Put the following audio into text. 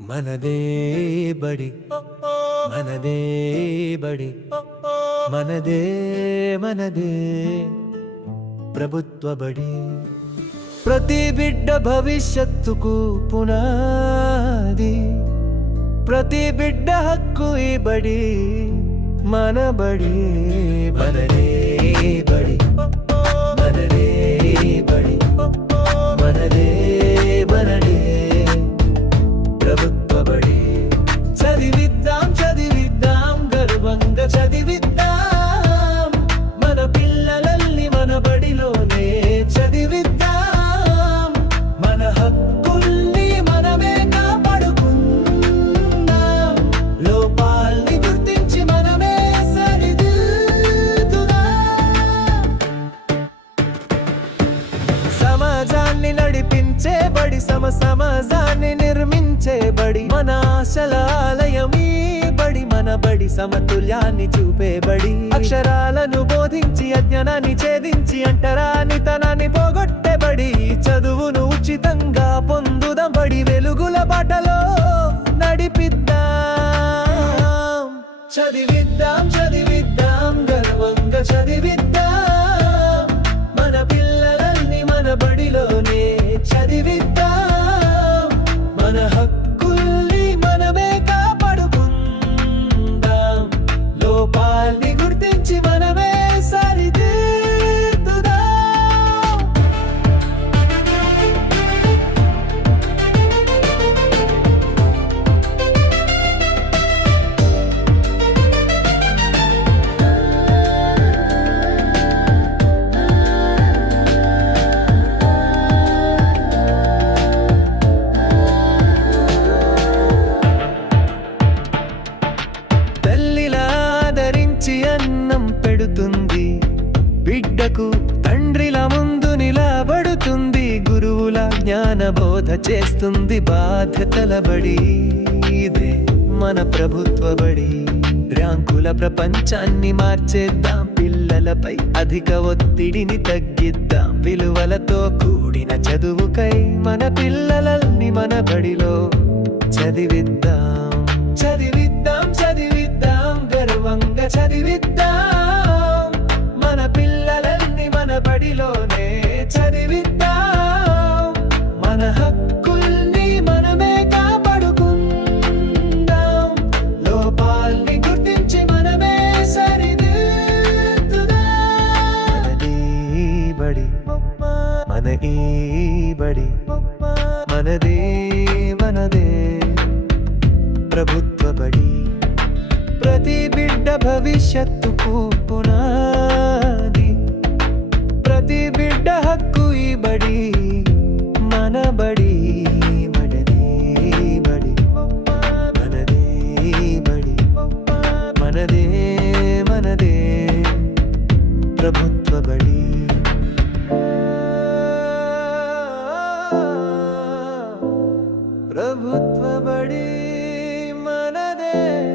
మనదే బడి మనదే బడి మనదే మనదే ప్రభుత్వ బడి. ప్రతి బిడ్డ భవిష్యత్తుకు పునాది ప్రతి బిడ్డ హక్కు ఈ బడి మన బడి మనదే చదివిద్దాం మన పిల్లలల్ని మన బడిలోనే చదివిద్దాం. మన హక్కుల్ని మనమే కాపాడుకుందాం. లోపాల్ని గుర్తించి మనమే సరిదిద్దుదాం సమాజాన్ని నడిపించే బడి సమ సమాజాన్ని నిర్మించే బడి. మన ఆశల సమతుల్యాన్ని చూపేబడి అక్షరాలను బోధించి అజ్ఞానాన్ని ఛేదించి అంటరాని తనాన్ని చదువును ఉచితంగా పొందుదంబడి వెలుగుల బాటలో నడిపిద్దాం. చదివిద్దాం చదివిద్దాం గర్వంగా చదివిద్దాం. జ్ఞాన బోధ చేస్తుంది బాధ్యతల బడి. ఇదే మన ప్రభుత్వ బడి. ర్యాంకుల ప్రపంచాన్ని మార్చేద్దాం పిల్లలపై అధిక ఒత్తిడిని తగ్గిద్దాం. విలువలతో కూడిన చదువుకై మన పిల్లలని మన బడిలో చదివిద్దాం. చదివిద్దాం చదివిద్దాం గర్వంగా చదివిద్దాం. బడి మన ఈ బడి మనదే మనదే ప్రభుత్వ బడి ప్రతి బిడ్డ భవిష్యత్తుకు పునాది ప్రతి బిడ్డ హక్కు ఈ బడి మన బడి మనదే మనదే ప్రభుత్వ బడి. प्रभुत्व बडी मनदे।